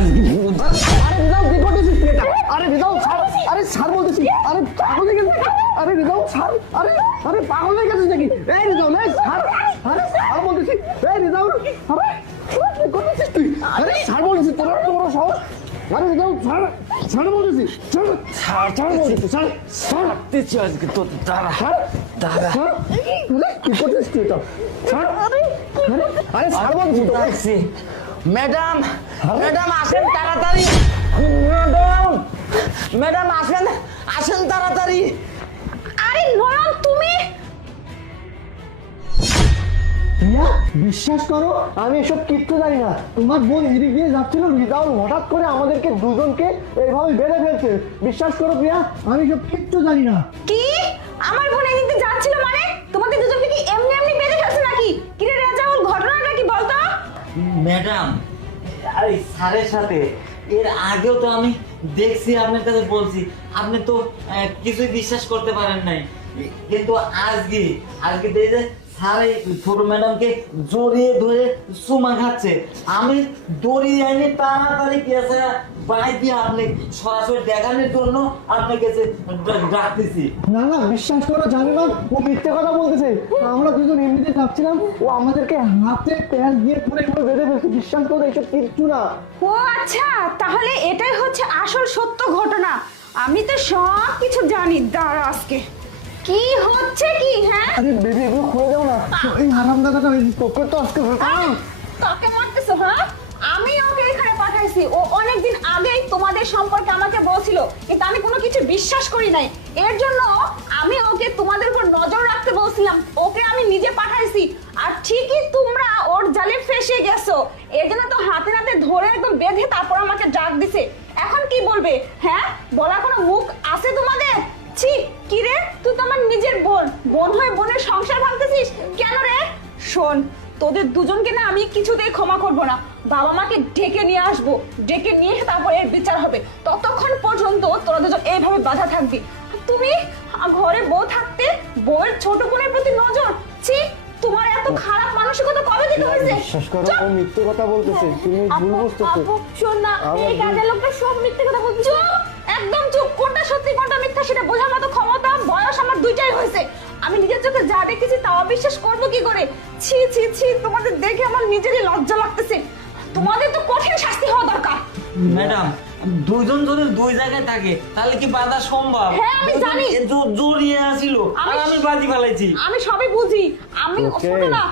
আজকে আরে রিজাল কি করতেছিস তুই এটা? আরে রিজাল ছাড়, আরে ছাড় বলতেছি। আরে পাগল হয়ে গেছিস? আরে রিজাল ছাড়, আরে পাগল হয়ে গেছিস নাকি? এই রিজাল এই ছাড়, আরে ছাড় বলতেছি। এই রিজাল আরে কি করতেছিস তুই? আরে ছাড় বলতেছি, তোর এত বড় সাহস। আরে রিজাল ছাড় বলতেছি, ছাড় বলতেছি, ছাড় দিচ্ছি আজকে তো দাঁড়া ছাড় দাঁড়া ছাড়। আরে কি করতেছিস তুই এটা? ছাড়, আরে ছাড় বলতেছি তো। আসছি ম্যাডাম ম্যাডাম আসেন তাড়াতাড়ি ম্যাডাম আসেন তাড়াতাড়ি আরে নয়ন তুমি রিয়া, বিশ্বাস করো আমি এসব কিচ্ছু জানি না। তোমার বোন এদিক দিয়ে যাচ্ছিল, রিজাউল হঠাৎ করে আমাদেরকে দুজনকে এইভাবে বেঁধে ফেলছে। বিশ্বাস করো প্রিয়া, আমি এসব কিচ্ছু জানি না। কি আমার বোন এদিক দিয়ে যাচ্ছিল মানে তোমাদের দুজনকে কি এমনি এমনি বেঁধে ফেলছে নাকি? কি রে রাজাউল, ঘটনাটা কি বলতো? ম্যাডাম আরে স্যারের সাথে এর আগেও তো আমি দেখছি, আপনার কাছে বলছি, আপনি তো কিছুই বিশ্বাস করতে পারেন নাই, কিন্তু আজকে দেখে যে স্যার এই ছোট ম্যাডামকে জড়িয়ে ধরে চুমা খাচ্ছে, আমি দড়ি আইনি তাড়াতাড়ি গেছে বাই দিয়ে আপনি সরাসরি দেখানোর জন্য আপনার কাছে ডাকতেছি। না না, বিশ্বাস করো জানি না, ও মিথ্যে কথা বলতেছে। আমরা দুজন এমনিতে যাচ্ছিলাম, ও আমাদেরকে হাতে প্যাচ দিয়ে পুরো এগুলো বেঁধে ফেলছে। বিশ্বাস করো এইসব কিচ্ছু না। ও আচ্ছা, তাহলে এটাই হচ্ছে আসল সত্য ঘটনা। আমি তো সব কিছু জানি। দাঁড়া আজকে কি হচ্ছে কি? হ্যাঁ আরে বেবি এগুলো খুলে দাও না, এই হারাম দাদাটা তোকে তো আজকে তোকে মারতেছো? হ্যাঁ আমি ওকে এখানে পাঠাইছি, ও অনেকদিন আগেই তোমাদের সম্পর্কে আমাকে বলছিল, কিন্তু আমি কোনো কিছু বিশ্বাস করি নাই। এর জন্য আমি ওকে তোমাদের উপর নজর রাখতে বলছিলাম, ওকে আমি নিজে পাঠাইছি। আর ঠিকই তোমরা ওর জালে ফেসে গেছো। এর জন্য তো হাতে নাতে ধরে একদম বেঁধে তারপর আমাকে ডাক দিছে। এখন কি বলবে? হ্যাঁ বলার কোনো মুখ আছে তোমাদের? ছি, কি রে, তুই তো আমার নিজের বোন হয়ে বোনের সংসার ভাঙতেছিস কেন রে? শোন, তোদের দুজনকে না আমি কিছুতেই ক্ষমা করব না। বাবা মাকে ডেকে নিয়ে আসবো, ডেকে নিয়ে এসে তারপর এর বিচার হবে। ততক্ষণ পর্যন্ত তোরা দুজন এইভাবে বাধা থাকবি। তুমি ঘরে বউ থাকতে বউয়ের ছোট বোনের প্রতি নজর, ছি, তোমার এত খারাপ মানসিকতা কবে থেকে হয়েছে? বিশ্বাস করো ও মিথ্যে কথা বলতেছে, তুমি ভুল বুঝতেছো। আপু শোন না, এই কাজের লোকটা সব মিথ্যে কথা বলছে। চুপ, একদম চুপ। কোনটা সত্যি কোনটা মিথ্যা সেটা বোঝার মতো ক্ষমতা বয়স আমার দুইটাই হয়েছে। আমি নিজের চোখে যা দেখেছি তা অবিশ্বাস করবো কি করে? ছি ছি ছি, তোমাদের দেখে আমার নিজেরই লজ্জা লাগতেছে। তোমাদের তো কঠিন শাস্তি হওয়া দরকার। ম্যাডাম দুইজন যদি দুই জায়গায় থাকে তাহলে কি বাধা সম্ভব? হ্যাঁ, আমি জানি। জড়িয়ে আসিল আর আমি বাজি ফেলাইছি। আমি সবই বুঝি। আমি ওকে। শোনো না,